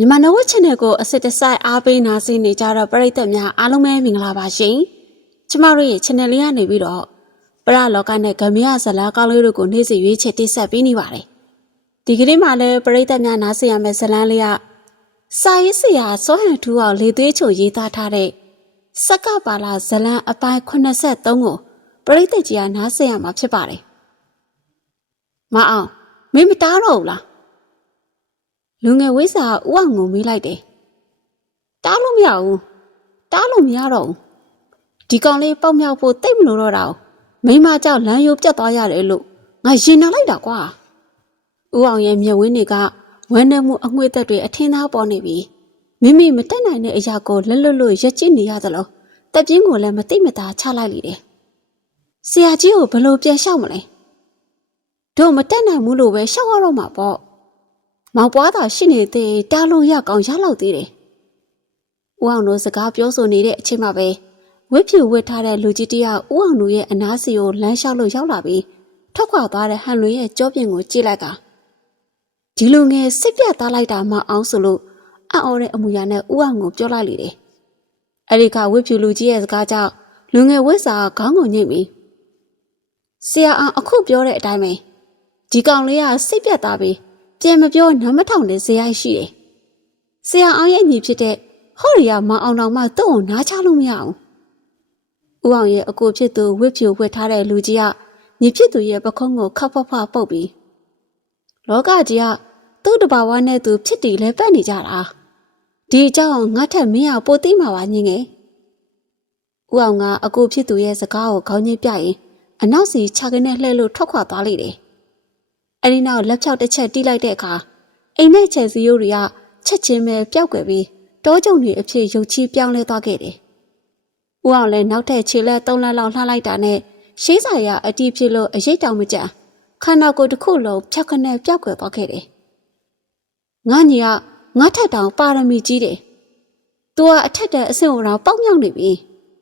မြန်မာနဝက် channel ကိုအစစ်တစိုက်အားပေးနားဆင်နေကြတော့ပရိသတ်များအားလုံးပဲမင်္ဂလာပါရှင်။ကျမတို့ရဲ့ channel လေးကနေပြီးတော့ပရလောကနဲ့ဂမရဇလာကောင်းလေးတို့ကိုနေ့စဉ်ရွေးချယ်တင်ဆက်ပေးနေပါတယ်။ဒီကနေ့မှလည်းပရိသတ်များနားဆင်ရမယ့်ဇလန်းလေးကစာရေးဆရာစောဟန်ထူအောင်လေသွေးချိုရေးသားထားတဲ့စက္ကပါလာဇလန်းအပိုင်း83ကိုပရိသတ်ကြီးကနားဆင်ရမှာဖြစ်ပါတယ်။မအောင်မင်းမတားတော့ဘူးလား။ လူငယ်ဝိစာကဥအောင်ငုံမေးလိုက်တယ်။တားလို့မရဘူး။တားလို့မရတော့ဘူး။ဒီကောင်လေးပေါက်မြောက်ဖို့တိတ်မလို့တော့တာ။မိမကြောက်လမ်းယိုးပြတ်သွားရတယ်လို့ငါရင်နာလိုက်တာကွာ။ဥအောင်ရဲ့မျက်ဝင်းတွေကဝမ်းနဲ့မှုအငွေ့သက်တွေအထင်းသားပေါ်နေပြီ။မိမိမတက်နိုင်တဲ့အရာကိုလက်လွတ်လွတ်ရက်ကျစ်နေရသလိုတက်ပြင်းကိုလည်းမတိတ်မသားချလိုက်လိတယ်။ဆရာကြီးကိုဘယ်လိုပြန်လျှောက်မလဲ။တို့မတက်နိုင်ဘူးလို့ပဲရှောက်ရတော့မှာပေါ့။ မောင်ပွားသာရှိနေသေးတားလို့ရကောင်ရလောက်သေးတယ်။ဦးအောင်တို့စကားပြောဆိုနေတဲ့အချိန်မှာပဲဝစ်ဖြူဝစ်ထားတဲ့လူကြီးတယောက်ဦးအောင်တို့ရဲ့အနားစီကိုလမ်းလျှောက်လို့ရောက်လာပြီးထွက်ခွာသွားတဲ့ဟန်လွင်ရဲ့ကြောပြင်ကိုကြည့်လိုက်ကဒီလူငယ်စိတ်ပြတ်သားလိုက်တာမှအောင်ဆိုလို့အံ့ဩတဲ့အမူအရာနဲ့ဦးအောင်ကိုပြောလိုက်လေတယ်။အဲဒီကဝစ်ဖြူလူကြီးရဲ့စကားကြောင့်လူငယ်ဝစ်စာကခေါင်းကိုညှိပြီးဆရာအောင်အခုပြောတဲ့အတိုင်းပဲဒီကောင်လေးကစိတ်ပြတ်သားပြီး ပြန်မပြောနမထောင်တဲ့ဇေယိုက်ရှိတယ်။ဆရာအောင်ရဲ့ညီဖြစ်တဲ့ဟော်ရီယာမအောင်တော်မှသူ့ကိုနားချလို့မရအောင်။ဦးအောင်ရဲ့အကိုဖြစ်သူဝစ်ဖြူဝစ်ထားတဲ့လူကြီးကညီဖြစ်သူရဲ့ပခုံးကိုခပ်ဖဖပုတ်ပြီးလောကကြီးကသူ့တဘာဝနဲ့သူဖြစ်တည်လဲပတ်နေကြတာ။ဒီအကြောင်းငါထက်မင်းအောင်ပိုသိမှာပါညင်ငယ်။ဦးအောင်ကအကိုဖြစ်သူရဲ့စကားကိုခေါင်းညှိပြရင်အနောက်စီခြာကနေလှဲလို့ထွက်ခွာသွားလိမ့်တယ်။ အဲဒီနောက်လက်ဖြောက်တစ်ချက်တီးလိုက်တဲ့အခါအိမ်နဲ့ချယ်စီယိုတွေကချက်ချင်းပဲပျောက်ကွယ်ပြီးတောကျုံတွေအဖြစ်ရုပ်ချီးပြောင်းလဲသွားခဲ့တယ်။ဦးအောင်လည်းနောက်ထပ်ခြေလက်သုံးလက်လောက်လှမ်းလိုက်တာနဲ့ရှေးစာရအတီးဖြစ်လို့အရေးတောင်မကြခန္ဓာကိုယ်တစ်ခုလုံးဖြောက်ခနဲ့ပျောက်ကွယ်သွားခဲ့တယ်။ငါညီကငါထက်တောင်ပါရမီကြီးတယ်။ तू ကအထက်တဲ့အဆင့်ကိုတော့ပေါက်မြောက်နေပြီ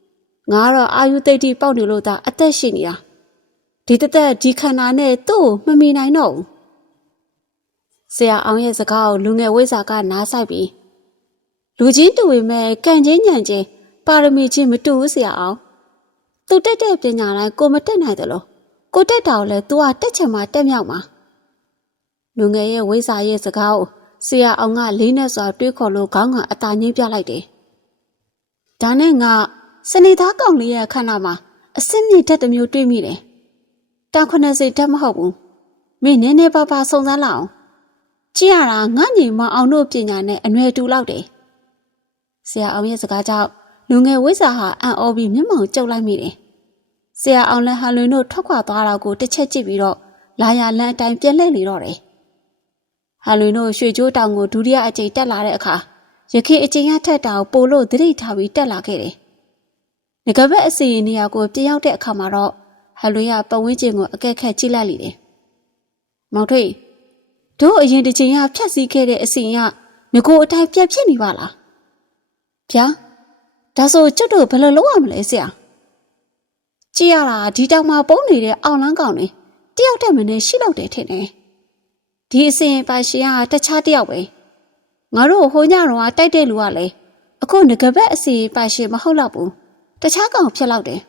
။ငါကတော့အာယုသိတိပေါက်နေလို့သာအသက်ရှိနေတာ။ ဒီတသက်ဒီခန္ဓာနဲ့သူ့ကိုမမီနိုင်တော့ဘူးဆရာအောင်ရဲ့စကားကိုလူငယ်ဝိဇ္ဇာကနားဆိုင်ပြီးလူချင်းတူပေမဲ့ကံချင်းညံချင်းပါရမီချင်းမတူဘူးဆရာအောင်သူတက်တဲ့ပညာတိုင်းကိုမတက်နိုင်တယ်လို့ကိုတက်တာကိုလည်း तू ကတက်ချင်မှတက်မြောက်မှာလူငယ်ရဲ့ဝိဇ္ဇာရဲ့စကားကိုဆရာအောင်ကလေးနဲ့စွာတွေးခေါ်လို့ခေါင်းကအသာညှိပြလိုက်တယ်ဒါနဲ့ငါစနေသားကောင်လေးရဲ့ခန္ဓာမှာအစင်းမြင့်တက်တစ်မျိုးတွေးမိတယ် တန်80တက်မဟုတ်ဘူးမင်းနည်းနည်းပါးပါးစုံစမ်းလာအောင်ကြည့်ရတာငါညီမအောင်တို့ပညာနဲ့အနွယ်တူလောက်တယ်ဆရာအောင်ရဲ့စကားကြောင့်လူငယ်ဝိဇ္ဇာဟာအံ့ဩပြီးမျက်မှောင်ကျုပ်လိုက်မိတယ်ဆရာအောင်လည်းဟန်လွင်တို့ထွက်ခွာသွားတာကိုတစ်ချက်ကြည့်ပြီးတော့လာရလန်းအတိုင်းပြန်လှည့်နေတော့တယ်ဟန်လွင်တို့ရွှေကြိုးတောင်ကိုဒုတိယအကြိမ်တက်လာတဲ့အခါရခေအချိန်ရထက်တောင်ပိုလို့သတိထားပြီးတက်လာခဲ့တယ်ငကဘက်အစီရင်နေရာကိုပြန်ရောက်တဲ့အခါမှာတော့ ဟန်လွင်ကပတ်ဝန်းကျင်ကိုအကဲခတ်ကြည့်လိုက်လိတယ်မောင်ထွေးတို့အရင်တစ်ချိန်ကဖြတ်စည်းခဲ့တဲ့အစီအရငကိုအတိုင်းပြက်ဖြစ်နေပါလားဗျာဒါဆိုကျွတ်တို့ဘယ်လိုလုပ်ရမလဲဆရာကြည့်ရတာဒီတောင်မှာပုံနေတဲ့အောင်လန်းကောင်တွေတယောက်တည်းမနဲ့ရှိလောက်တယ်ထင်တယ်ဒီအစီရင်ပါရှင်ကတခြားတယောက်ပဲငါတို့ဟိုညတော့တိုက်တဲ့လူကလည်းအခုငကဘက်အစီရင်ပါရှင်မဟုတ်တော့ဘူးတခြားကောင်ဖြစ်လောက်တယ်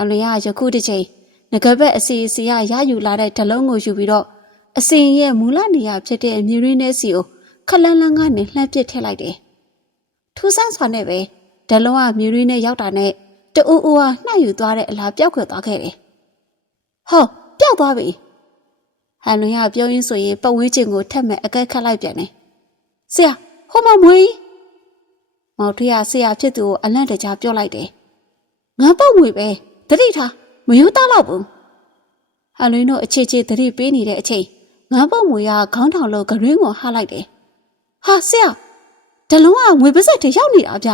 အလျာယခုတစ်ချိန်ငကဘက်အစီအစီကရယူလာတဲ့ဓလုံးကိုယူပြီးတော့အစင်ရဲ့မူလနေရာဖြစ်တဲ့မြေရင်းထဲစီကိုခလန်းလန်းကနေလှမ်းပစ်ထည့်လိုက်တယ်။ထူးဆန်းစွာနဲ့ပဲဒလုံးကမြေရင်းထဲရောက်တာနဲ့တူအူအူဟာနှံ့ယူသွားတဲ့အလားပြောက်ခွေသွားခဲ့တယ်။ဟောပျောက်သွားပြီ။ဟန်လွင်ကပြောရင်းဆိုရင်ပတ်ဝန်းကျင်ကိုထက်မဲ့အကဲခတ်လိုက်ပြန်တယ်။ဆရာဟိုမမွေးမောင်ထွေးကဆရာဖြစ်သူကိုအလန့်တကြားပြောလိုက်တယ်။ငါပုတ်မွေပဲ တတိထားမယိုးသားတော့ဘူး။ဟန်လွင်တို့အခြေချေတတိပေးနေတဲ့အချိန်ငါပုတ်မွေကခေါင်းထောင်လို့ဂရင်းကိုဟားလိုက်တယ်။ဟာဆရာဒလုံးကငွေပါးစက်တွေရောက်နေတာဗျ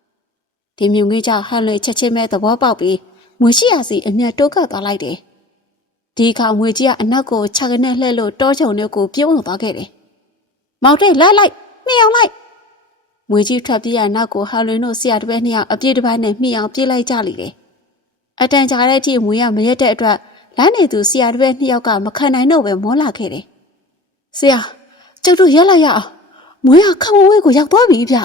။ဒီမြုံကြီးကြောင့်ဟန်လွင်ချက်ချင်းပဲသဘောပေါက်ပြီးငွေရှိရစီအမျက်တိုးကပ်သွားလိုက်တယ်။ဒီအခါငွေကြီးကအနောက်ကိုခြေကနေလှည့်လို့တောချုံနဲ့ကိုပြုံးဝင်သွားခဲ့တယ်။မောင်တဲ့လိုက်လိုက်မြှောင်လိုက်ငွေကြီးထွက်ပြေးရနောက်ကိုဟန်လွင်တို့ဆရာတစ်ပည့်နှစ်ယောက်အပြေးတစ်ပိုင်းနဲ့မြှောင်ပြေးလိုက်ကြလိမ့်တယ်။ အတန်ကြာတဲ့အထိငွေကမရက်တဲ့အတွက်လမ်းနေသူဆရာတစ်ပည့်နှစ်ယောက်ကမခံနိုင်တော့ပဲမောလာခဲ့တယ်။ဆရာကျုပ်တို့ရက်လိုက်ရအောင်မွေးကခမဝဲကိုရောက်သွားပြီဗျ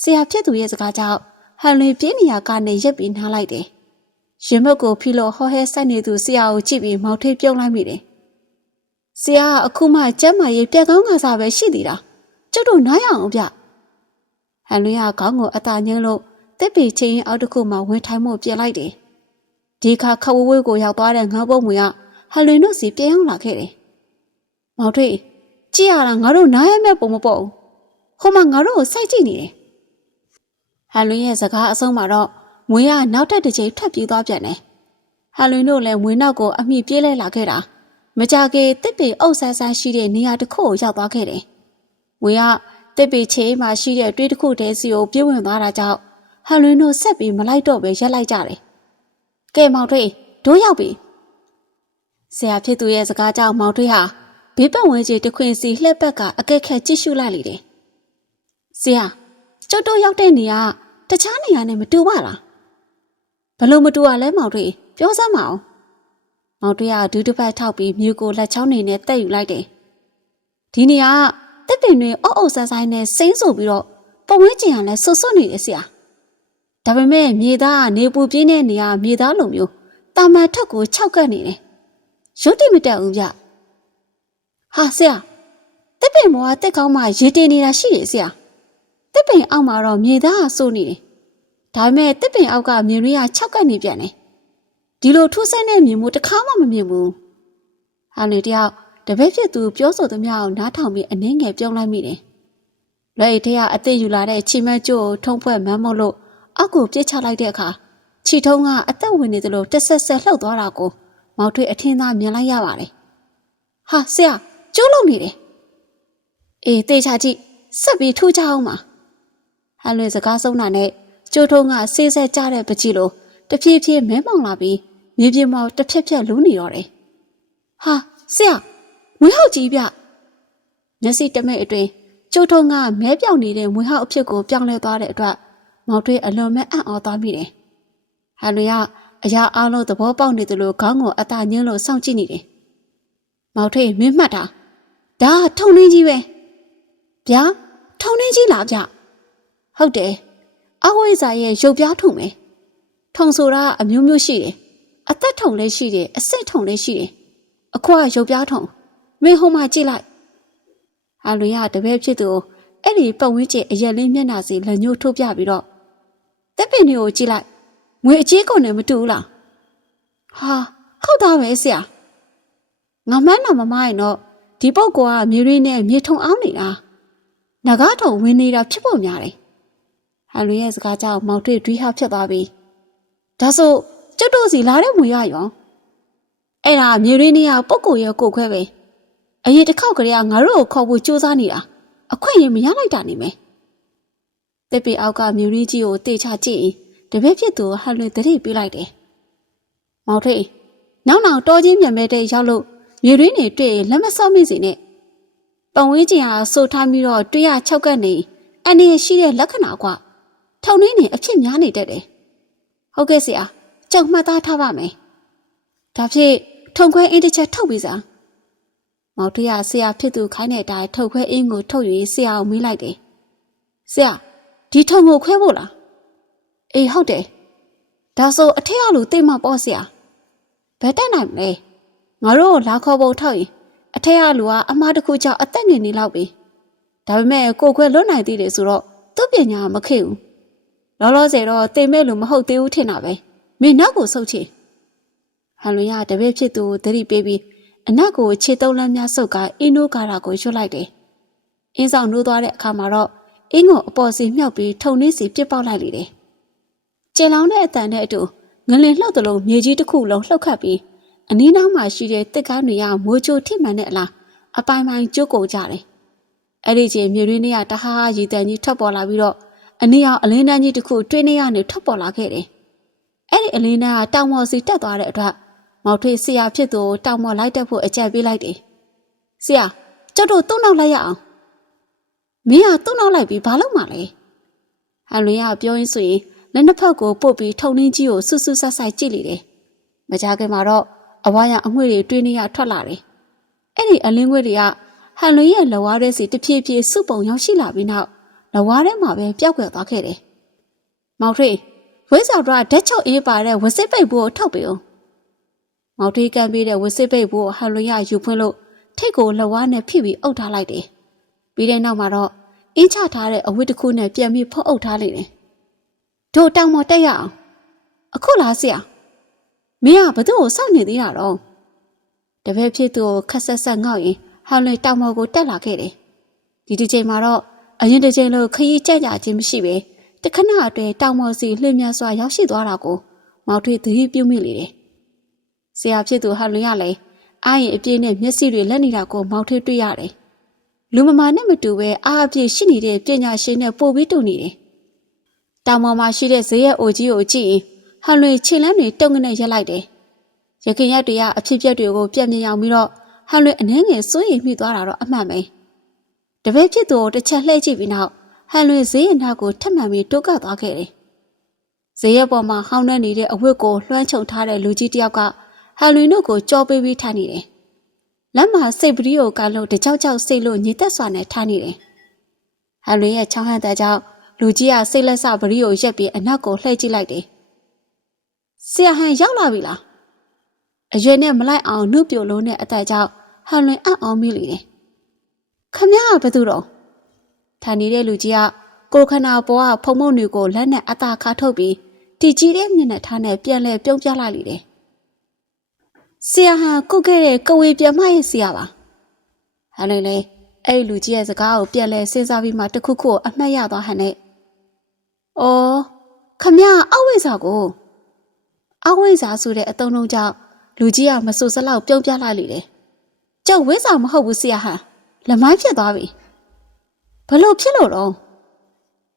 ဆရာဖြစ်သူရဲ့စကားကြောင့်ဟန်လွင်ပြင်းနေရကနေရက်ပြီးနှားလိုက်တယ်ရင်မုတ်ကိုဖီလို့ဟောဟဲဆိုင်နေသူဆရာကိုကြည့်ပြီးမောင်ထေးပြုံးလိုက်မိတယ်ဆရာကအခုမှကျမ်းမာရေးပြက်ကောင်းကစားပဲရှိသေးတာကျုပ်တို့နားရအောင်ဗျဟန်လွင်ကခေါင်းကိုအသာညင်းလို့ တစ်ပီချင်းအောက်တစ်ခုမှဝင်ထိုင်မှုပြင်လိုက်တယ်ဒီခါခဝဝဲကိုရောက်သွားတဲ့ငါးပုံးမွေကဟန်လွင်တို့စီပြန်ရောက်လာခဲ့တယ်မောင်ထေးကြည့်ရတာငါတို့နားရမဲ့ပုံမပေါ့ဘူးဟိုမှာငါတို့ကိုစိုက်ကြည့်နေတယ်ဟန်လွင်ရဲ့စကားအဆုံးမှာတော့မွေကနောက်ထပ်တစ်ချိန်ထွက်ပြေးသွားပြန်တယ်ဟန်လွင်တို့လည်းမွေနောက်ကိုအမိပြေးလဲလာခဲ့တာမကြခင်တစ်ပင်အုပ်ဆန်းဆန်းရှိတဲ့နေရာတစ်ခုကိုရောက်သွားခဲ့တယ်မွေကတစ်ပင်ချေးမှရှိတဲ့တွေးတစ်ခုတည်းစီကိုပြေးဝင်သွားတာကြောင့် ဟန်လွင်တို့ဆက်ပြီးမလိုက်တော့ပဲရက်လိုက်ကြတယ်ကဲမောင်ထွေးတို့ရောက်ပြီဆရာဖြစ်သူရဲ့စကားကြောင့်မောင်ထွေးဟာဘေးပတ်ဝန်းကျင်တစ်ခွင်စီလှက်ပတ်ကအကက်ခက်ကြည့်ရှုလိုက်လေတယ်။ဆရာကျုပ်တို့ရောက်တဲ့နေရာတခြားနေရာနဲ့မတူပါလား။ဘလို့မတူရလဲမောင်တွေပြောစမ်းမအောင်။မောင်တွေကဒူးတစ်ပတ်ထောက်ပြီးမြူကိုလက်ချောင်းနေနဲ့တက်ယူလိုက်တယ်။ဒီနေရာကတက်ပင်တွေအုပ်အုပ်ဆန်းဆိုင်နဲ့စိမ့်ဆိုပြီးတော့ပဝင်းကျင်ကလည်းဆွတ်ဆွတ်နေတယ်ဆရာ။ ဒါပေမဲ့မြေသားကနေပူပြင်းတဲ့နေရာမြေသားလိုမျိုးတာမန်ထက်ကို၆ကပ်နေတယ်။ရုတ်တိမတက်ဘူးဗျ။ဟာဆရာတစ်ပင်ဘောကတက်ကောင်းမှရေတင်နေတာရှိတယ်ဆရာတစ်ပင်အောက်မှာတော့မြေသားကစိုးနေတယ်ဒါပေမဲ့တစ်ပင်အောက်ကမြေတွေက၆ကပ်နေပြန်တယ်ဒီလိုထူးဆန်းတဲ့မြေမိုးတစ်ခါမှမမြင်ဘူးဟာလေတယောက်တပည့်ဖြစ်သူပြောဆိုသမျှကိုနားထောင်ပြီးအနှင်းငယ်ပြုံးလိုက်မိတယ်လက်အိတ်ထဲကအသက်ယူလာတဲ့ချီမန်းကျို့ကိုထုံးဖွဲ့မန်းမုတ်လို့ အောက်ကိုပြစ်ချလိုက်တဲ့အခါချီထုံးကအသက်ဝင်နေသလိုတက်ဆက်ဆက်လှုပ်သွားတာကိုမောင်ထွေးအထင်းသားမြင်လိုက်ရပါတယ်ဟာဆရာကျိုးလုံးနေတယ်အေးတေချာကြည့်ဆက်ပြီးထူးကြအောင်ပါဟန်လွင်စကားဆုံးတာနဲ့ကျိုးထုံးကဆေးဆက်ကြတဲ့ပကြီးလိုတဖြည်းဖြည်းမဲမောင်လာပြီးမြေပြင်မှာတစ်ဖြက်ဖြက်လူးနေတော့တယ်ဟာဆရာမွေးဟောက်ကြီးဗျမျက်စိတမဲ့အတွင်ကျိုးထုံးကမဲပြောင်နေတဲ့မွေးဟောက်အဖြစ်ကိုပြောင်းလဲသွားတဲ့အတွက် မောင်တွေးအလွန်မဲ့အံ့ဩသွားမိတယ်ဟန်လွင်ကအရာအလုံးသဘောပေါက်နေတယ်လို့ခေါင်းကိုအသာညင်းလို့စောင့်ကြည့်နေတယ်မောင်ထွေးမင်းမှတ်တာဒါထုံနှင်းကြီးပဲဗျာထုံနှင်းကြီးလားဗျဟုတ်တယ်အဝိဇ္ဇာရဲ့ရုပ်ပြားထုံပဲထုံဆိုတာအမျိုးမျိုးရှိတယ်အသက်ထုံလည်းရှိတယ်အစစ်ထုံလည်းရှိတယ်အခွာရုပ်ပြားထုံမင်းဟိုမှာကြည့်လိုက်ဟာလွင်ရတပည့်ဖြစ်သူအဲ့ဒီပတ်ဝန်းကျင်အရက်လေးမျက်နှာစီလက်ညှိုးထိုးပြပြီးတော့ တက်ပင်တွေကိုကြည့်လိုက်ငွေအကြီးကုန်နဲ့မတူဘူးလားဟာဟုတ်သားပဲဆရာငါမှန်းတာမမရင်တော့ဒီပုတ်ကောကမြေရင်းနဲ့မြေထုံအောင်နေတာနဂါထုံဝင်နေတာဖြစ်ဖို့များတယ်ဟန်လွင်ရဲ့စကားကြောင့်မောင်တွေ့ဒွိဟဖြစ်သွားပြီဒါဆိုကျွတ်တို့စီလာတဲ့မွေရရောအဲ့ဒါမြေရင်းနေရပုတ်ကိုရဲ့ကိုခွဲပဲအရင်တစ်ခေါက်ကလေးကငါတို့ကိုခေါ်ဖို့စူးစမ်းနေတာအခွင့်အရေးမရလိုက်တာနေမယ် တစ်ပေအောက်ကမြေရင်းကြီးကိုတေချကြည့်တပည့်ဖြစ်သူဟန်လွင်တတိပေးလိုက်တယ်မောင်ထိတ်နောက်နောက်တော်ချင်းမြန်မဲ့တဲ့ရောက်လို့မြေရင်းတွေတွေ့ရင်လက်မဆော့မိစေနဲ့ပတ်ဝန်းကျင်ဟာဆိုထားပြီးတော့တွေ့ရ၆ကက်နေအနေရှိတဲ့လက္ခဏာကွာထောင်နှင်းနေအဖြစ်များနေတတ်တယ်ဟုတ်ကဲ့ဆရာကြောက်မှတ်သားထားပါမယ်ဒါဖြင့်ထုံခွဲအင်းတစ်ချက်ထုတ်ပြီးစားမောင်ထရဆရာဖြစ်သူခိုင်းတဲ့အတိုင်းထုတ်ခွဲအင်းကိုထုတ်ယူဆရာကိုမေးလိုက်တယ်ဆရာ ဒီထုံကိုခွဲဖို့လားအေးဟုတ်တယ်ဒါဆိုအထက်အလူတိတ်မပေါ့ဆရာဘယ်တက်နိုင်မလဲငါတို့ကိုလာခေါ်ဖို့ထောက်ရင်အထက်ကလူကအမားတစ်ခုကြောင့်အသက်ငယ်နေလောက်ပြီဒါပေမဲ့ကိုခွဲလွတ်နိုင်သေးတယ်ဆိုတော့သူ့ပညာမခေဘူးလောလောဆယ်တော့တင်မဲ့လူမဟုတ်သေးဘူးထင်တာပဲမင်းနောက်ကိုဆုတ်ချေဟန်လွင်ရတပည့်ဖြစ်သူကိုသတိပေးပြီးအနက်ကိုခြေတုံးလမ်းများဆုပ်ကအင်းနိုးကားတာကိုရွှတ်လိုက်တယ်အင်းဆောင်နိုးသွားတဲ့အခါမှာတော့ အင်းကိုအပေါ်စီမြောက်ပြီးထုံနှင်းစီပြစ်ပေါက်လိုက်လေတယ်ကျင်လောင်တဲ့အတန်နဲ့အတူငလင်လှုပ်သလိုမြေကြီးတစ်ခုလုံးလှုပ်ခတ်ပြီးအနီးနားမှာရှိတဲ့တစ်ကားတွေကမိုးချိုထိမှန်တဲ့အလားအပိုင်ပိုင်ကျုပ်ကုန်ကြတယ်။အဲ့ဒီချိန်မြေရင်းတွေကတဟားရည်တန်ကြီးထွက်ပေါ်လာပြီးတော့အနီးအောင်အလင်းတန်းကြီးတစ်ခုတွင်းထဲကနေထွက်ပေါ်လာခဲ့တယ်။အဲ့ဒီအလင်းတန်းကတောင်မော်စီတက်သွားတဲ့အတွက်မောင်ထွေးဆရာဖြစ်သူတောင်မော်လိုက်တက်ဖို့အကြံပေးလိုက်တယ်။ဆရာကျုပ်တို့သုံးနောက်လိုက်ရအောင်။ မင်းကသုံးနောက်လိုက်ပြီးဘာလုပ်မှလဲ။ဟန်လွင်ကပြောရင်းဆိုရင်လက်နှစ်ဖက်ကိုပုတ်ပြီးထုံနှင်းကြီးကိုဆွဆွဆက်ဆိုင်ကြည့်လိတယ်။မကြခင်မှာတော့အဝါရအငွေ့တွေတွင်းနေရထွက်လာတယ်။အဲ့ဒီအလင်းငွေ့တွေကဟန်လွင်ရဲ့လက်ဝါးထဲစီတဖြည်းဖြည်းစုပုံရောက်ရှိလာပြီးနောက်လက်ဝါးထဲမှာပဲပျောက်ကွယ်သွားခဲ့တယ်။မောင်ထွေးဝိဇ္ဇာတို့ကဓာတ်ချုပ်အေးပါတဲ့ဝစစ်ပိတ်ဘူးကိုထောက်ပေးအောင်။မောင်ထွေးကန်ပြီးတဲ့ဝစစ်ပိတ်ဘူးကိုဟန်လွင်ရယူဖွင့်လို့ထိတ်ကိုလက်ဝါးနဲ့ဖိပြီးအုပ်ထားလိုက်တယ်။ ပြီးတဲ့နောက်မှာတော့အင်းချထားတဲ့အဝတ်တစ်ခုနဲ့ပြန်ပြီးဖုတ်အုပ်ထားလိုက်တယ်။တို့တောင်ပေါ်တက်ရအောင်။အခုလားဆရာ။မင်းကဘသူ့ကိုစောင့်နေသေးတာတော့။တပည့်ဖြစ်သူကိုခက်ဆက်ဆက်ငေါက်ရင်ဟန်လွင်တောင်ပေါ်ကိုတက်လာခဲ့တယ်။ဒီဒီချိန်မှာတော့အရင်တစ်ချိန်လိုခရီးကြက်ကြခြင်းမရှိပဲတခဏအတွင်းတောင်ပေါ်စီလှည့်မြစွာရောက်ရှိသွားတာကိုမောင်ထွေးသတိပြုမိလေတယ်။ဆရာဖြစ်သူဟန်လွင်ရလည်းအားရင်အပြည့်နဲ့မျက်စိတွေလက်နေတာကိုမောင်ထွေးတွေ့ရတယ်။ လူမမာနဲ့မတူပဲအားအပြည့်ရှိနေတဲ့ပညာရှင်နဲ့ပို့ပြီးတူနေတယ်။တောင်ပေါ်မှာရှိတဲ့ဇေယျအိုကြီးကိုကြည့်ရင်ဟန်လွင်ခြေလမ်းတွေတုံငနဲ့ရက်လိုက်တယ်။ရခင်ရက်တွေကအဖြစ်ပြက်တွေကိုပြက်မြင်အောင်ပြီးတော့ဟန်လွင်အနှဲငယ်စိုးရိမ်မိသွားတာတော့အမှန်ပဲ။တပည့်ဖြစ်သူကိုတစ်ချက်လှည့်ကြည့်ပြီးနောက်ဟန်လွင်ဈေးရနာကိုထပ်မံပြီးတိုးကပ်သွားခဲ့တယ်။ဈေးရပေါ်မှာဟောင်းနှက်နေတဲ့အဝတ်ကိုလွှမ်းခြုံထားတဲ့လူကြီးတစ်ယောက်ကဟန်လွင်တို့ကိုကြောပေးပြီးထားနေတယ်။ လက်မှာစိတ်ပရီကိုကလို့တကြောက်ကြောက်စိတ်လို့ညစ်သက်စွာနဲ့ထားနေတယ်။ဟန်လွင်ရဲ့ချောင်းဟန်တဲ့ကြောင့်လူကြီးကစိတ်လက်စပရီကိုရက်ပြီးအနောက်ကိုလှည့်ကြည့်လိုက်တယ်။ဆရာဟန်ရောက်လာပြီလား။အရွယ်နဲ့မလိုက်အောင်နှုတ်ပြလုံးနဲ့အသက်ကြောင့်ဟန်လွင်အံ့ဩမိလေတယ်။ခမရကဘသူတော့ထိုင်နေတဲ့လူကြီးကကိုခနာပေါ်ကဖုံမုံတွေကိုလက်နဲ့အသာခါထုတ်ပြီးတီကြီးတဲ့မျက်နှာထားနဲ့ပြန်လဲပြုံးပြလိုက်လေတယ်။ ဆရာဟန်ကုတ်ခဲ့တဲ့ကဝေပြမရဲ့ဆရာပါ။ဟန်လည်းလေအဲ့လူကြီးရဲ့စကားကိုပြန်လဲစဉ်းစားပြီးမှတခုခုအမှတ်ရသွားဟန်နဲ့။အော်ခမရအဝိဇ္ဇာကိုအဝိဇ္ဇာဆိုတဲ့အတုံးလုံးကြောင့်လူကြီးကမဆူစလောက်ပြုံးပြလိုက်လေတယ်။ကျုပ်ဝိဇ္ဇာမဟုတ်ဘူးဆရာဟန်လက်မိုင်းဖြစ်သွားပြီ။ဘလို့ဖြစ်လို့တော့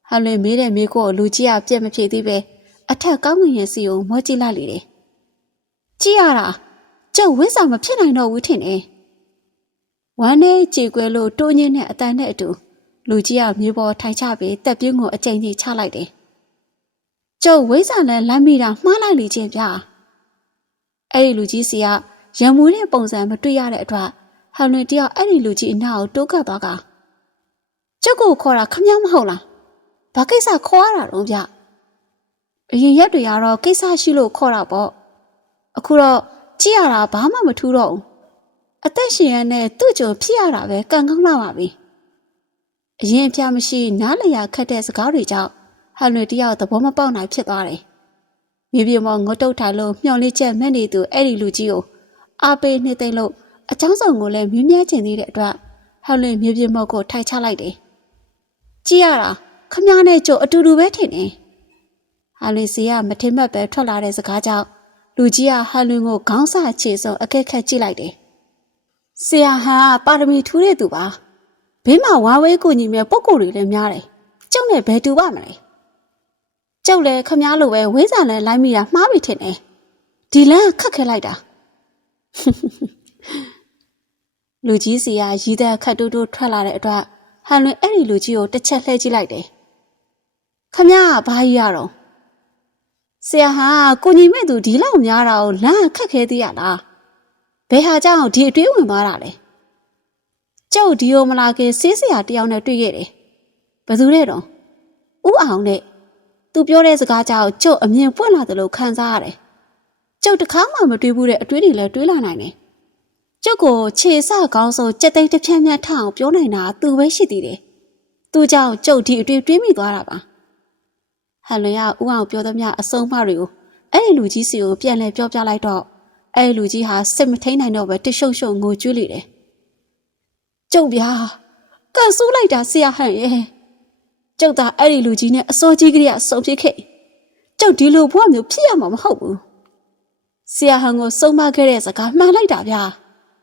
ဟန်လွင်မေးတဲ့မိကိုလူကြီးကပြက်မဖြေသေးပဲအထက်ကောင်းငင်ရဲ့စီကိုမောကြည့်လိုက်လေတယ်။ကြည့်ရတာ ကျုပ်ဝိဇ္ဇာမဖြစ်နိုင်တော့ဘူးထင်တယ်။ဝမ်းနဲ့ကြေကွဲလို့တိုးညင်းတဲ့အတန်နဲ့အတူလူကြီးကမြေပေါ်ထိုင်ချပြီးတက်ပြင်းကိုအကြိမ်ကြီးချလိုက်တယ်။ကျုပ်ဝိဇ္ဇာနဲ့လမ်းမိတာမှားလိုက်လေချင်းဗျာ။အဲ့ဒီလူကြီးစီကရံမူတဲ့ပုံစံမတွေ့ရတဲ့အတွက်ဟန်လွင်တယောက်အဲ့ဒီလူကြီးအနာကိုတိုးကပ်သွားကကျုပ်ကိုခေါ်တာခမည်းမဟုတ်လားဘာကိစ္စခေါ်ရတာတော့ဗျအရင်ရက်တွေကတော့ကိစ္စရှိလို့ခေါ်တာပေါ့အခုတော့ ကြည့်ရတာဘာမှမထူးတော့ဘူးအသက်ရှင်ရတဲ့သူ့ကြုံဖြစ်ရတာပဲကံကောင်းလာပါပြီအရင်အပြမရှိနားလျာခတ်တဲ့စကားတွေကြောင့်ဟန်လွင်တယောက်သဘောမပေါက်နိုင်ဖြစ်သွားတယ်မြေပြင်ပေါ်ငုတ်တုတ်ထိုင်လို့မျောလေးချက်မဲ့နေသူအဲ့ဒီလူကြီးကိုအားပေးနှိမ့်သိမ့်လို့အချောင်းဆောင်ကိုလည်းမြင်းမြဲချင်သေးတဲ့အတွက်ဟန်လွင်မြေပြင်မောက်ကိုထိုင်ချလိုက်တယ်ကြည့်ရတာခမားနဲ့ကြိုအတူတူပဲထင်တယ်။ဟာလီစီကမထင်မှတ်ပဲထွက်လာတဲ့စကားကြောင့် လူကြီးကဟာလွင်ကိုခေါင်းဆအခြေဆုံးအခက်ခက်ကြည့်လိုက်တယ်။ဆရာဟန်ကပါရမီထူးတဲ့သူပါ။ဘေးမှာဝါဝဲကိုညီမဲ့ပုံကိုယ်တွေလည်းများတယ်။ကျုပ်နဲ့ဘယ်တူပါမလဲ။ကျုပ်လည်းခမားလိုပဲဝိဇ္ဇာနဲ့လိုက်မိတာမှားပြီထင်တယ်။ဒီလန်းခက်ခဲလိုက်တာ။လူကြီးစီကရီးတဲ့ခတ်တူးတူးထွက်လာတဲ့အတွက်ဟန်လွင်အဲ့ဒီလူကြီးကိုတစ်ချက်လှည့်ကြည့်လိုက်တယ်။ခမရဘာကြီးရတော့ ဆရာဟာကိုညီမဲ့သူဒီလောက်များတာကိုလမ်းခက်ခဲသေးရလား။ဘယ်ဟာကြောင့်ဒီအတွေးဝင်သွားတာလဲ။ကျုပ်ဒီယိုမလာခင်ဆေးဆရာတယောက်နဲ့တွေ့ခဲ့တယ်။ဘယ်သူလဲတော့။ဥအောင်နဲ့သူပြောတဲ့စကားကြောင့်ကျုပ်အမြင်ပွင့်လာတယ်လို့ခံစားရတယ်။ကျုပ်တစ်ခါမှမတွေးဘူးတဲ့အတွေးတွေလည်းတွေးလာနိုင်တယ်။ကျုပ်ကိုခြေစကောင်းဆုံးကြက်သိန်းတစ်ဖြန်းဖြန်းထအောင်ပြောနိုင်တာသူပဲရှိသေးတယ်။သူကြောင့်ကျုပ်ဒီအတွေ့တွေးမိသွားတာပါ။ ဟန်လွင်ကဥအောင်ပြောသမျှအဆုံးအမတွေကိုအဲ့ဒီလူကြီးစီကိုပြန်လဲပြောပြလိုက်တော့အဲ့ဒီလူကြီးဟာစိတ်မထိန်နိုင်တော့ပဲတရှုံရှုံငိုကြွေးလေတယ်။ကျုပ်ဗျာကန်ဆိုးလိုက်တာဆရာဟန်ရဲ့။ကျုပ်သာအဲ့ဒီလူကြီးနဲ့အစောကြီးကလေးကဆုံဖြစ်ခဲ့။ကျုပ်ဒီလိုဘဝမျိုးဖြစ်ရမှာမဟုတ်ဘူး။ဆရာဟန်ကိုစုံမခဲ့တဲ့စကားမှန်လိုက်တာဗျာ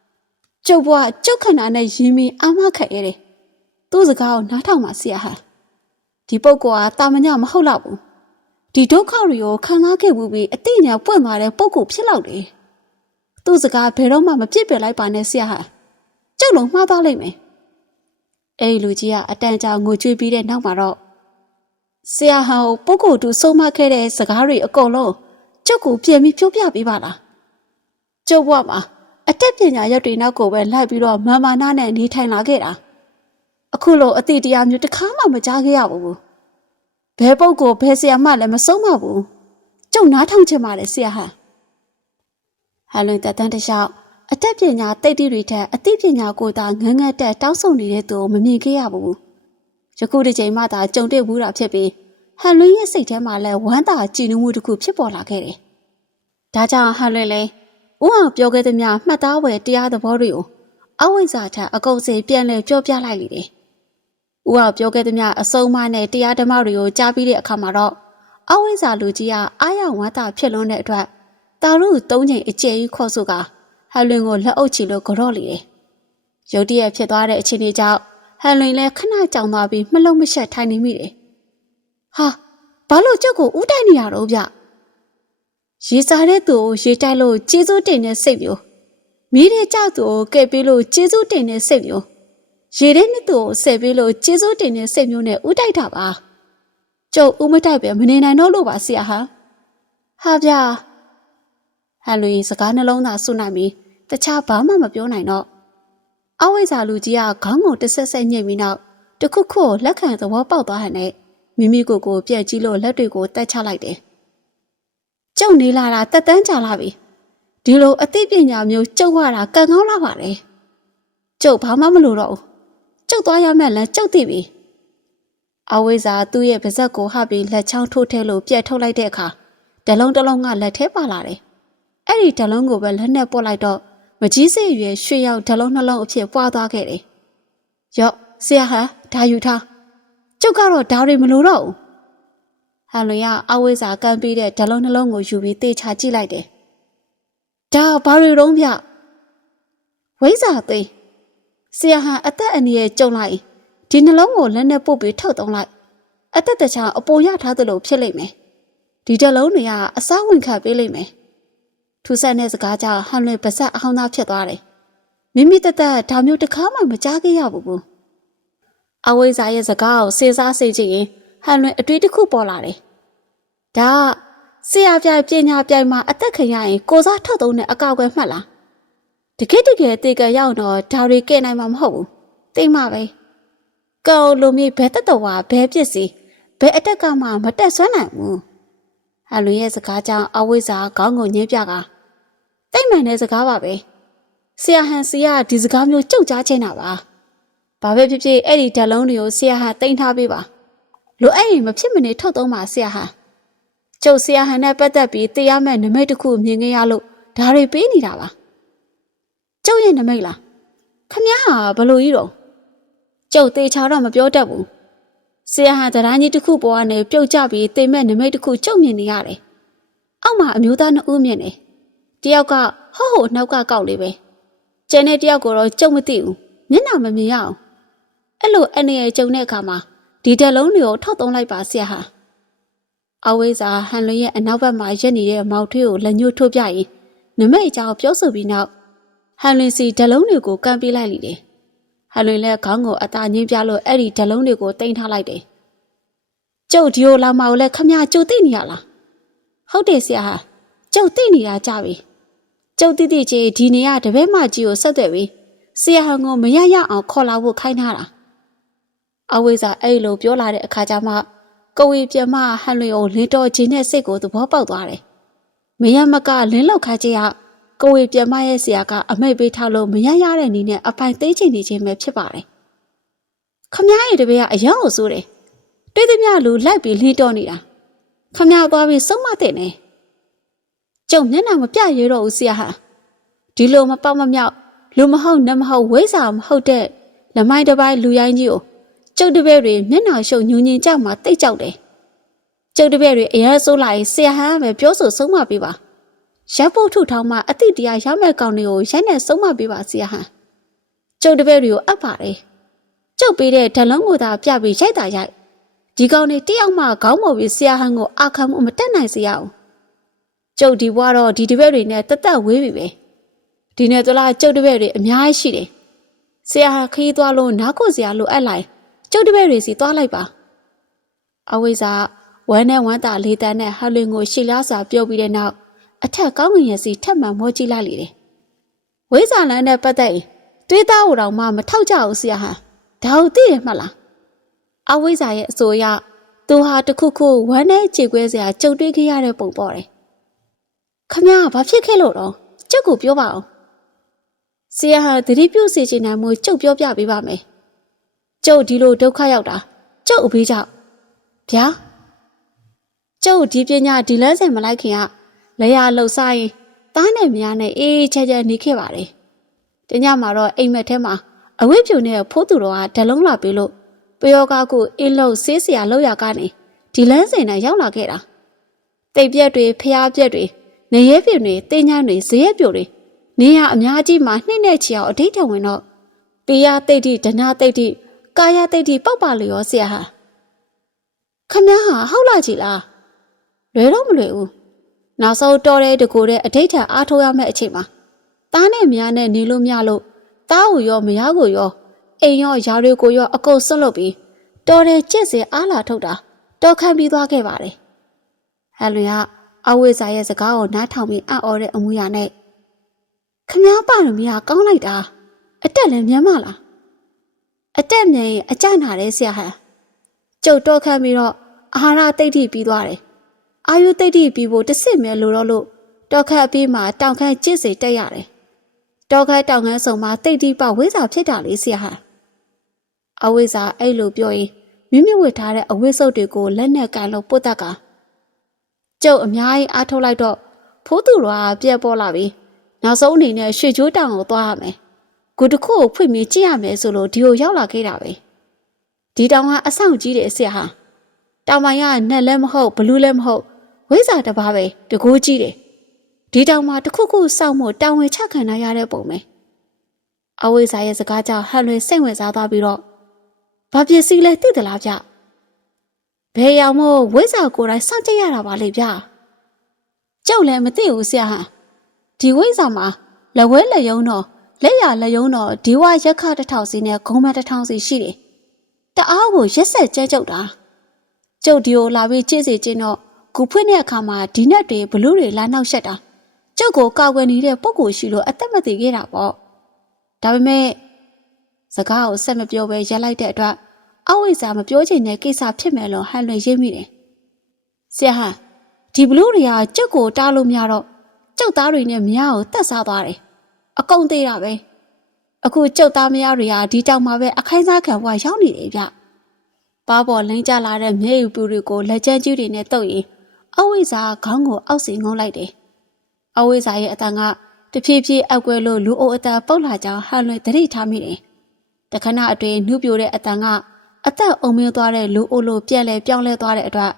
။ကျုပ်ဘဝကျုပ်ခန္ဓာနဲ့ရင်းမီအာမခက်ရတယ်။သူ့စကားကိုနားထောင်ပါဆရာဟန်။ ဒီပုဂ္ဂိုလ်ကတာမညမဟုတ်တော့ဘူး။ဒီဒုက္ခတွေကိုခံစားခဲ့မှုပြီးအတိအညာပွင့်သွားတဲ့ပုဂ္ဂိုလ်ဖြစ်လောက်တယ်။သူ့စကားဘယ်တော့မှမပြစ်ပြလိုက်ပါနဲ့ဆရာဟန်။ကျုပ်လုံးမှားသွားလိမ့်မယ်။အဲ့ဒီလူကြီးကအတန်ကြာငိုကြွေးပြီးတဲ့နောက်မှာတော့ဆရာဟန်ကိုပုဂ္ဂိုလ်တူဆုံးမခဲ့တဲ့စကားတွေအကုန်လုံးကျုပ်ကိုပြန်ပြီးပြောပြပေးပါလား။ကျုပ်ဘဝမှာအတက်ပညာရက်တွေနောက်ကိုပဲလိုက်ပြီးတော့မာမာနာနဲ့နေထိုင်လာခဲ့တာ အခုလိုအတိတရားမျိုးတစ်ခါမှမကြားခဲ့ရဘူးဘယ်ပုဂ္ဂိုလ်ဘယ်ဆရာမှလည်းမဆုံးမဘူးကျုံနားထောင်ချင်ပါလေဆရာဟာဟန်လွင်တက်တန်းတလျှောက်အတက်ပညာတိတ်တိတွေထက်အသိပညာကိုသာငန်းငတ်တက်တောင်းဆိုနေတဲ့သူကိုမမြင်ခဲ့ရဘူးယခုတစ်ချိန်မှသာကြုံတွေ့ဘူးတာဖြစ်ပြီးဟန်လွင်ရဲ့စိတ်ထဲမှာလည်းဝမ်းသာကြည်နူးမှုတစ်ခုဖြစ်ပေါ်လာခဲ့တယ်ဒါကြောင့်ဟန်လွင်လည်းဦးအောင်ပြောခဲ့သည်များမှတ်သားဝယ်တရားသဘောတွေကိုအဝိဇ္ဇာထအကုန်စေပြန်လဲပြောပြလိုက်လေတယ်။ ဦးအောင်ပြောခဲ့သည်များအစုံမနဲ့တရားဓမ္မတွေကိုကြားပြီးတဲ့အခါမှာတော့အဝိဇ္ဇာလူကြီးကအာရဝမ်းသာဖြစ်လွန်းတဲ့အတွက်တာရုသုံးချိန်အကျယ်ကြီးခေါ်ဆိုကဟန်လွင်ကိုလက်အုပ်ချီလို့ကြော့လေတယ်။ရုတ်တရက်ဖြစ်သွားတဲ့အခြေအနေကြောင့်ဟန်လွင်လည်းခဏကြောင်သွားပြီးမလုံးမရှက်ထိုင်နေမိတယ်။ဟာဘာလို့ကြက်ကိုဥတိုက်နေရတော့ဗျ။ရေစားတဲ့သူကိုရေတိုက်လို့ကျေးဇူးတင်တဲ့စိတ်မျိုးမိတဲ့ကြောက်သူကိုကဲ့ပေးလို့ကျေးဇူးတင်တဲ့စိတ်မျိုး ရေတဲ့နှစ်သူကိုဆယ်ပေးလို့ကျေးဇူးတင်တဲ့စိတ်မျိုးနဲ့ဥတိုက်တာပါကျုပ်ဥမတိုက်ပဲမနေနိုင်တော့လို့ပါဆရာဟာဟာဗျာဟန်လူရင်စကားနှလုံးသားဆုနိုင်ပြီးတခြားဘာမှမပြောနိုင်တော့အဝိဇ္ဇာလူကြီးကခေါင်းကိုတဆက်ဆက်ညှိပြီးနောက်တခုခုကိုလက်ခံသဘောပေါက်သွားဟန်နဲ့မိမိကိုယ်ကိုပြက်ကြီးလို့လက်တွေကိုတက်ချလိုက်တယ်ကျုပ်နေလာတာတက်တန်းကြလာပြီဒီလိုအသိပညာမျိုးကျုပ်ရတာကံကောင်းလာပါလေကျုပ်ဘာမှမလုပ်တော့ဘူး ကျုပ်သွားရမယ်လမ်းကျုပ်သိပြီအဝိဇ္ဇာသူ့ရဲ့ပါဇက်ကိုဟပြီးလက်ချောင်းထိုးထဲလို့ပြက်ထုတ်လိုက်တဲ့အခါတလုံးတလုံးကလက်ထဲပါလာတယ်အဲ့ဒီတလုံးကိုပဲလက်နဲ့ပုတ်လိုက်တော့မကြီးစေရွယ်ရွှေရောက်တလုံးနှလုံးအဖြစ်ပွားသွားခဲ့တယ်ရော့ဆရာဟာဓာယူထားကျုပ်ကတော့ဓာတွေမလိုတော့ဘူးဟန်လွင်ကအဝိဇ္ဇာကမ်းပြီးတဲ့ဓလုံးနှလုံးကိုယူပြီးတေချာကြည့်လိုက်တယ်။ဒါဘာတွေတုံးဗျ။ဝိဇ္ဇာသိ ဆရာဟန်အသက်အန္တရာယ်ကြုံလိုက်ဒီနှလုံးကိုလက်နဲ့ပုတ်ပြီးထုတ်သုံးလိုက်အသက်တခြားအပေါ်ရထားသလိုဖြစ်လိမ့်မယ်။ဒီဓလုံးတွေကအစားဝင်ခတ်ပေးလိမ့်မယ်။ထူဆက်တဲ့စကားကြောင့်ဟန်လွင်ပါဇက်အဟောင်းသားဖြစ်သွားတယ်။မိမိတသက်ဒါမျိုးတစ်ခါမှမကြားခဲ့ရဘူး။အဝိဇ္ဇာရဲ့စကားကိုစေစားစေချင်ရင်ဟန်လွင်အတွေ့တစ်ခုပေါ်လာတယ်။ဒါကဆရာပြိုင်ပညာပြိုင်မှာအသက်ခံရရင်ကိုစားထောက်သုံးတဲ့အကောက်ကွယ်မှတ်လား။ တကယ်တကယ်တေကရောက်တော့ဒါတွေကဲနိုင်မှာမဟုတ်ဘူး။သိမှပဲ။ကောလိုမြေဘဲတက်တော်ဝါဘဲပစ္စည်းဘဲအတက်ကမှမတက်ဆွမ်းနိုင်ဘူး။ဟန်လွင်ရဲ့စကားကြောင့်အဝိဇ္ဇာခေါင်းကိုညှင်းပြကတိတ်မှန်တဲ့စကားပါပဲ။ဆရာဟန်စီကဒီစကားမျိုးကြုတ်ကြားချင်တာပါ။ဘာပဲဖြစ်ဖြစ်အဲ့ဒီဓာတ်လုံးတွေကိုဆရာဟန်တင်ထားပေးပါ။လိုအဲ့ရင်မဖြစ်မနေထုတ်သုံးပါဆရာဟာကျုပ်ဆရာဟန်နဲ့ပတ်သက်ပြီးတရားမဲ့နမိတ်တစ်ခုမြင်ခဲ့ရလို့ဒါတွေပေးနေတာပါ ကျုပ်ရဲ့နမိတ်လားခမည်းဟာဘလို့ကြီးတော့ကျုပ်သေချာတော့မပြောတတ်ဘူးဆရာဟန်တရားကြီးတစ်ခုပေါ်ကနေပြုတ်ကျပြီးတိမ်မဲ့နမိတ်တစ်ခုကျုပ်မြင်နေရတယ်အောက်မှာအမျိုးသားနှစ်ဦးမြင်တယ်တယောက်ကဟော့ဟိုနှောက်ကကောက်လေးပဲကျန်တဲ့တယောက်ကိုတော့ကျုပ်မသိဘူးမျက်နှာမမြင်ရအောင်အဲ့လိုအနေနဲ့ကျုံတဲ့အခါမှာဒီတက်လုံးတွေကိုထောက်သုံးလိုက်ပါဆရာဟာအဝိဇ္ဇာဟန်လွင်ရဲ့အနောက်ဘက်မှာရက်နေတဲ့မောက်ထွေးကိုလက်ညှိုးထိုးပြရင်နမိတ်အကြောင်းပြောဆိုပြီးနောက် ဟန်လွင်စီတက်လုံးတွေကိုကမ်းပေးလိုက်လိတယ်ဟန်လွင်လည်းခေါင်းကိုအသာငင်းပြလို့အဲ့ဒီတက်လုံးတွေကိုတင်ထားလိုက်တယ်ကျုပ်ဒီယိုလာမောက်လည်းခမကြုတ်သိနေရလားဟုတ်တယ်ဆရာဟာကျုပ်သိနေတာကြပြီကျုပ်တိတိချင်းဒီနေရတပည့်မကြီးကိုဆက်သွယ်ပြီးဆရာဟန်ကိုမရရအောင်ခေါ်လာဖို့ခိုင်းထားတာအဝိဇ္ဇာအဲ့လိုပြောလာတဲ့အခါကျမှကဝေပြမဟန်လွင်ကိုလင်းတော်ခြင်းနဲ့စိတ်ကိုသဘောပေါက်သွားတယ်။မယမကလင်းလောက်ခါချင်း ကကဝေပြမရဲ့ဆရာကအမိတ်ပေးထားလို့မရရတဲ့နည်းနဲ့အပိုင်သိချင်နေခြင်းပဲဖြစ်ပါတယ်။ခမရဲ့တပည့်ကအယောင်ကိုစိုးတယ်။တွေ့သည်မြလူလိုက်ပြီးလင်းတော်နေတာ။ခမသွားပြီးစုံမတဲ့နေ။ကျုံမျက်နှာမပြရတော့ဘူးဆရာဟာ။ဒီလိုမပေါက်မမြောက်လူမဟုတ်နမဟုတ်ဝိဇ္ဇာမဟုတ်တဲ့လမိုင်းတစ်ပိုင်းလူရိုင်းကြီးကိုကျုပ်တပည့်တွေမျက်နှာရှုပ်ညူညင်ကြမှာတိတ်ကြောက်တယ်ကျုပ်တပည့်တွေအရန်ဆိုးလာရင်ဆရာဟန်ပဲပြောဆိုဆုံးမပေးပါ ရပ်ဖို့ထုထောင်းမှအတိတရားရမဲ့ကောင်တွေကိုရိုက်နဲ့ဆုံးမပေးပါဆရာဟန်ကျုပ်တပည့်တွေကိုအပ်ပါတယ်ကျုပ်ပေးတဲ့ဓလုံးကိုသာပြပြီးရိုက်တာရိုက်ဒီကောင်တွေတယောက်မှခေါင်းမော်ပြီးဆရာဟန်ကိုအာခံမှုမတက်နိုင်စေရအောင်ကျုပ်ဒီဘွားတော့ဒီတပည့်တွေနဲ့တသက်ဝေးပြီပဲဒီနေ့သလားကျုပ်တပည့်တွေအများကြီးရှိတယ်ဆရာဟန်ခီးသွားလို့နားကိုစရာလိုအပ်လိုက်ကျုပ်တပည့်တွေစီသွားလိုက်ပါအဝိဇ္ဇာဝမ်းနဲ့ဝမ်းသာလေးတန်းနဲ့ဟာလွင်ကိုရှီလားစာပြုတ်ပြီးတဲ့နောက် အထက်ကောင်းငင်ရဲ့စီထက်မှန်မောကြည့်လိုက်လေတယ်ဝဝိဇာလန်းနဲ့ပတ်သက်ရင်တွေးသားဟိုတောင်မှမထောက်ကြဘူးဆရာဟန်ဒါဟုတ်သိရမှတ်လားအဝိဇာရဲ့အဆိုအရသူဟာတခုခုဝမ်းနဲ့ခြေခွဲစရာကြုံတွေ့ခဲ့ရတဲ့ပုံပေါ်တယ်ခမရဘာဖြစ်ခဲ့လို့တော့ကျုပ်ကိုပြောပါအောင်ဆရာဟာသတိပြုစေချင်တယ်မို့ကျုပ်ပြောပြပေးပါမယ်ကျုပ်ဒီလိုဒုက္ခရောက်တာကျုပ်အဖေးကြောင့်ဗျာကျုပ်ဒီပညာဒီလန်းစင်မလိုက်ခင်က လေယာလှုပ်စားရင်သားနဲ့မယားနဲ့အေးအေးချမ်းချမ်းနေခဲ့ပါတယ်။တညမှာတော့အိမ်မက်ထဲမှာအဝိပြုံနဲ့ဖိုးသူတော်ကဓလုံးလာပေးလို့ပယောကားကိုအင်းလုံးဆေးစရာလောက်ရကနေဒီလန်းစင်နဲ့ရောက်လာခဲ့တာ။တိတ်ပြက်တွေဖျားပြက်တွေနေရဲပြင်းတွေတင်းညမ်းတွေဇေယျပြိုတွေနေရအများကြီးမှာနှိမ့်နဲ့ချီအောင်အတိတ်ထဝင်တော့ပေယတိတ်တိဒနာတိတ်တိကာယတိတ်တိပေါက်ပါလျောဆရာဟာခမည်းဟာဟုတ်လားကြည်လားလွယ်တော့မလွယ်ဘူး နောက်ဆုံးတော်တဲ့တကူတဲ့အတိတ်ထအားထုတ်ရမယ့်အချိန်မှာသားနဲ့မယားနဲ့နေလို့မရလို့သားကိုရောမယားကိုရောအိမ်ရောယာတွေကိုရောအကုန်ဆွတ်လုပ်ပြီးတော်တဲ့ကြက်စင်အားလာထုတ်တာတော်ခံပြီးသွားခဲ့ပါတယ်ဟယ်လွင်ကအဝိဇ္ဇာရဲ့စကားကိုနားထောင်ပြီးအံ့ဩတဲ့အမူအရာနဲ့ခမားပါရမီကကောင်းလိုက်တာအတက်လည်းမြမ်းမလားအတက်မြန်ရင်အကြနာတယ်ဆရာဟန်ကျုပ်တော့ခံပြီးတော့အာဟာရတိတ်ထိပြီးသွားတယ် အာယုတိတ်ထိပြီးဖို့တစ်စစ်မဲလိုတော့လို့တောခတ်အပြီးမှာတောင်ခမ်းကျစ်စီတက်ရတယ်တောခတ်တောင်ခမ်းဆုံမှာတိတ်ထိပဝိဇ္ဇာဖြစ်တာလေဆရာဟန်အဝိဇ္ဇာအဲ့လိုပြောရင်မိမိဝတ်ထားတဲ့အဝိစုပ်တွေကိုလက်နဲ့ကန်လို့ပုတ်တက်ကကျုပ်အများကြီးအားထုတ်လိုက်တော့ဖိုးသူတော်ကပြက်ပေါ်လာပြီးနောက်ဆုံးအနေနဲ့ရွှေချိုးတောင်ကိုသွားရမယ်။ကိုတခုကိုဖွင့်ပြီးကြည့်ရမယ်ဆိုလို့ဒီကိုရောက်လာခဲ့တာပဲ။ဒီတောင်ကအဆောင်ကြီးတဲ့အစ်စ်ဟာတောင်မိုင်ကနက်လည်းမဟုတ်ဘလူးလည်းမဟုတ် ဝိဇာတစ်ပါးပဲတကိုးကြီးတယ်။ဒီတောင်မှာတခုခုစောင့်မှုတောင်ဝင်ချခံရတဲ့ပုံပဲ။အဝိဇာရဲ့စကားကြောင့်ဟန်လွင်စိတ်ဝင်စားသွားပြီးတော့ဘာပစ္စည်းလဲသိသလားဗျ။ဘယ်ရောက်မို့ဝိဇာကိုယ်တိုင်စောင့်ကြည့်ရတာပါလေဗျ။ကျုပ်လည်းမသိဘူးဆရာဟန်။ဒီဝိဇာမှာလက်ဝဲလက်ယုံတော့လက်ရလက်ယုံတော့ဒီဝရက်ခတစ်ထောင်စီနဲ့ဂုံမတစ်ထောင်စီရှိတယ်။တအားကိုရက်ဆက်ကျဲကျုပ်တာ။ကျုပ်ဒီကိုလာပြီးကြည့်စီချင်းတော့ ဂူဖွင့်တဲ့အခါမှာဒီနက်တွေဘလူးတွေလာနောက်ရှက်တာ။ကျုပ်ကိုကောက်ွယ်နေတဲ့ပုံကိုရှိလို့အသက်မသေးခဲ့တာပေါ့။ဒါပေမဲ့စကားကိုဆက်မပြောဘဲရက်လိုက်တဲ့အတွက်အဝိဇ္ဇာမပြောချင်တဲ့ကိစ္စဖြစ်မယ်လို့ဟန်လွင်ရိပ်မိတယ်။ဆရာဟန်ဒီဘလူးတွေကကျုပ်ကိုတားလို့မရတော့ကျုပ်သားတွေနဲ့မယားကိုတက်စားသွားတယ်။အကုန်သေးတာပဲ။အခုကျုပ်သားမယားတွေကဒီတောင်မှာပဲအခိုင်းစားခံဘဝရောက်နေတယ်ဗျ။ပါပေါ်လိမ့်ကြလာတဲ့မျက်ရည်ပူတွေကိုလက်ချမ်းကျူးတွေနဲ့တုပ်ရင် အဝိဇ္ဇာခေါင်းကိုအောက်စီငုံလိုက်တယ်။အဝိဇ္ဇာရဲ့အတန်ကတဖြည်းဖြည်းအောက်ကွယ်လို့လူအိုအတန်ပုတ်လာကြောင်းဟန်လွင်သတိထားမိတယ်။တခဏအတွင်းနှူးပြိုတဲ့အတန်ကအသက်အုံမင်းသွားတဲ့လူအိုလိုပြက်လဲပြောင်းလဲသွားတဲ့အတွက်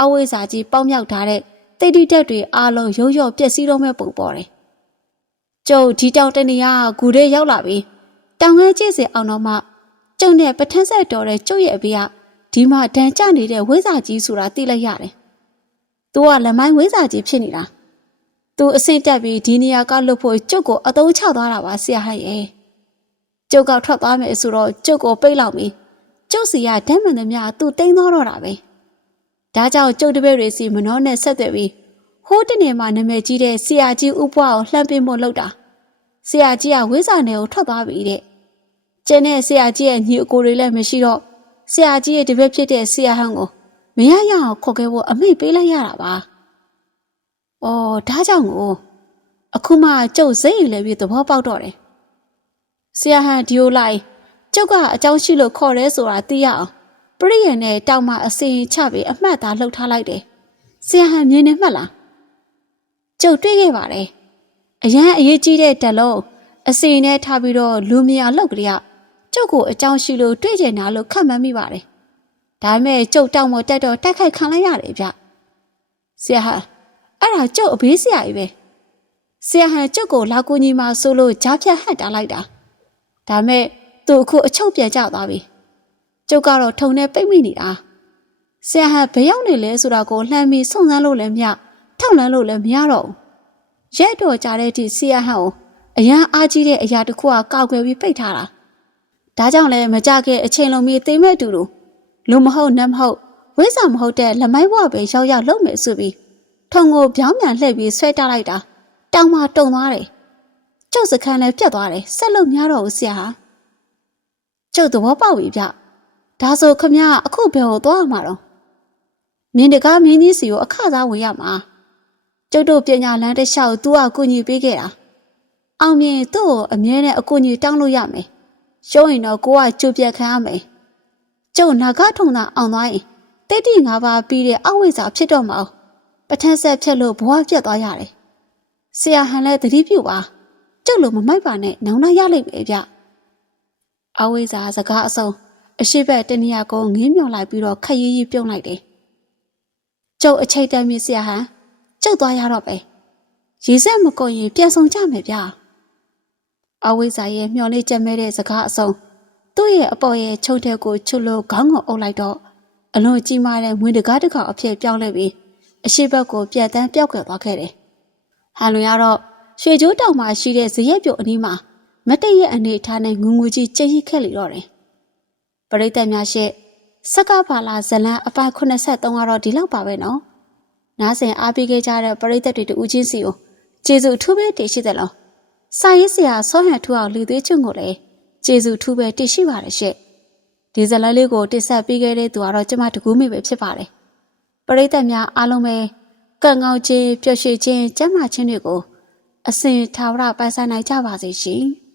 အဝိဇ္ဇာကြီးပေါက်မြောက်ထားတဲ့တိတ်တိတက်တွေအားလုံးရုံရော့ပျက်စီးတော့မဲ့ပုံပေါ်တယ်။ကျုပ်ဒီတောင်တနေရဂူထဲရောက်လာပြီ။တောင်ငယ်ကျစ်စင်အောင်တော့မှကျုံနဲ့ပထန်းဆက်တော်တဲ့ကျုပ်ရဲ့အဖေကဒီမှာဒဏ်ကျနေတဲ့ဝိဇာကြီးဆိုတာသိလိုက်ရတယ်။ "तू ကလက်မိုင်းဝိဇာကြီးဖြစ်နေတာ။ तू အဆင့်တက်ပြီးဒီနေရာကလွတ်ဖို့ကျုပ်ကိုအသုံးချသွားတာပါဆရာဟဲ့ရဲ့။ကျုပ်ကထွက်သွားမယ်ဆိုတော့ကျုပ်ကိုပိတ်လောက်ပြီးကျုပ်စီကဓာတ်မှန်သမျှသူ့တိန်သွားတော့တာပဲ။ဒါကြောင့်ကျုပ်တပည့်တွေစီမနှောနဲ့ဆက်သွယ်ပြီးဟိုးတနေမှာနာမည်ကြီးတဲ့ဆရာကြီးဥပွားကိုလှမ်းပင်းဖို့လုပ်တာဆရာကြီးကဝိဇာနယ်ကိုထွက်သွားပြီတဲ့ကျန်တဲ့ဆရာကြီးရဲ့ညီအကိုတွေလည်းမရှိတော့ဆရာကြီးရဲ့တပည့်ဖြစ်တဲ့ဆရာဟန်းကို မရရအောင်ခေါ်ခဲ့ဖို့အမိပေးလိုက်ရတာပါ။အော်ဒါကြောင့်ကိုအခုမှကျုပ်စိတ်ရည်လည်းပြီးသဘောပေါက်တော့တယ်။ဆရာဟန်ဒီယိုလိုက်ကျုပ်ကအကြောင်းရှိလို့ခေါ်ရဲဆိုတာသိရအောင်ပရိယန်နဲ့တောင်မအစင်ချပြီးအမှတ်သားလှုပ်ထားလိုက်တယ်။ဆရာဟန်မြင်နေမှတ်လား။ကျုပ်တွေ့ခဲ့ပါတယ်။အရန်အရေးကြီးတဲ့တလုံးအစင်နဲ့ထားပြီးတော့လူမယာလှုပ်ကြရကျုပ်ကိုအကြောင်းရှိလို့တွေ့ကျင်တာလို့ခန့်မှန်းမိပါတယ်။ ဒါပေမဲ့ကျုပ်တောင်မတက်တော့တက်ခိုက်ခံလိုက်ရတယ်ဗျ။ဆရာဟန်အဲ့ဒါကျုပ်အဘေးဆရာကြီးပဲ။ဆရာဟန်ကျုပ်ကိုလာကူညီမှဆိုလို့ကြားဖြတ်ဟန့်တာလိုက်တာ။ဒါမဲ့သူအခုအချုပ်ပြန်ကျသွားပြီ။ကျုပ်ကတော့ထုံနဲ့ပိတ်မိနေတာဆရာဟန်ဘယ်ရောက်နေလဲဆိုတာကိုလှမ်းပြီးစုံစမ်းလို့လည်းမရထောက်လန်းလို့လည်းမရတော့ဘူးရက်တော်ကြတဲ့အထိဆရာဟန်ကိုအရန်အားကြီးတဲ့အရာတစ်ခုကကောက်ွယ်ပြီးပိတ်ထားတာဒါကြောင့်လည်းမကြခဲ့အချိန်လုံးမီသိမဲ့တူတူ လူမဟုတ်နတ်မဟုတ်ဝိဇ္ဇာမဟုတ်တဲ့လက်မိုက်ဘဝပဲရောက်ရောက်လုံမယ်ဆိုပြီးထုံကိုပြောင်းပြန်လှည့်ပြီးဆွဲတလိုက်တာတောင်မှတုံသွားတယ်ကျုပ်စခန်းလည်းပြတ်သွားတယ်ဆက်လို့များတော့ဘူးဆရာဟာကျုပ်သဘောပေါက်ပြီဗျဒါဆိုခမရအခုဘယ်ကိုသွားမှာတော့မင်းတကားမင်းကြီးစီကိုအခစားဝင်ရမှာကျုပ်တို့ပညာလန်းတစ်လျှောက်သူ့အကူညီပေးခဲ့တာအောင်မြင်သူ့ကိုအမြဲတမ်းအကူညီတောင်းလို့ရမယ်ရှုံးရင်တော့ကိုကကြိုပြတ်ခံရမယ် ကျုပ်နာဂထုံသာအောင်သွားရင်တိတ်တိငါးပါးပြီးတဲ့အဝိဇ္ဇာဖြစ်တော့မှာပထန်းဆက်ဖြစ်လို့ဘဝပြတ်သွားရတယ်ဆရာဟန်လည်းသတိပြုပါကျုပ်လိုမမိုက်ပါနဲ့နောင်နာရလိမ့်မယ်ဗျအဝိဇ္ဇာစကားအစုံအရှိဘက်တနေရာကိုငင်းမြော်လိုက်ပြီးတော့ခက်ရီးရီးပြုံးလိုက်တယ်ကျုပ်အချိတ်တမ်းမြင့်ဆရာဟန်ကျုပ်သွားရတော့ပဲရေဆက်မကုန်ရင်ပြန်ဆောင်ကြမယ်ဗျအဝိဇ္ဇာရဲ့မျော်လေးချက်မဲ့တဲ့စကားအစုံ သူ့ရဲ့အပေါ်ရဲ့ချုံတဲ့ကိုချွတ်လို့ခေါင်းကိုအုပ်လိုက်တော့အလွန်ကြီးမားတဲ့ငွေတကားတစ်ခါအဖြစ်ပြောင်းလဲပြီးအရှိဘက်ကိုပြတ်တန်းပြောက်ကွယ်သွားခဲ့တယ်ဟန်လွင်ကတော့ရွှေကျိုးတောင်မှာရှိတဲ့ဇရက်ပြုတ်အနီးမှာမတည့်ရဲ့အနေအထားနဲ့ငူငူကြီးကြိတ်ရိခက်လေတော့တယ်။ပရိသတ်များရှေ့စက်ကပါလာဇလန်အပိုင်83ကတော့ဒီလောက်ပါပဲနော်။နားဆင်အားပေးခဲ့ကြတဲ့ပရိသတ်တွေတူးချင်းစီကိုကျေးဇူးအထူးပဲတင်ရှိတယ်လို့စာရေးဆရာစောဟန်ထူအောင်လူသေးချွန်းကိုလည်း ကျေးဇူးအထူးပဲတင်ရှိပါတယ်ရှင့်။ဒီဇလန်လေးကိုတင်ဆက်ပေးခဲ့တဲ့သူကတော့ကျမတကူးမိပဲဖြစ်ပါတယ်။ပရိသတ်များအားလုံးပဲကံကောင်းခြင်းပျော်ရွှင်ခြင်းကျမ်းမာခြင်းတွေကိုအစဉ်ထာဝရပိုင်ဆိုင်နိုင်ကြပါစေရှင်။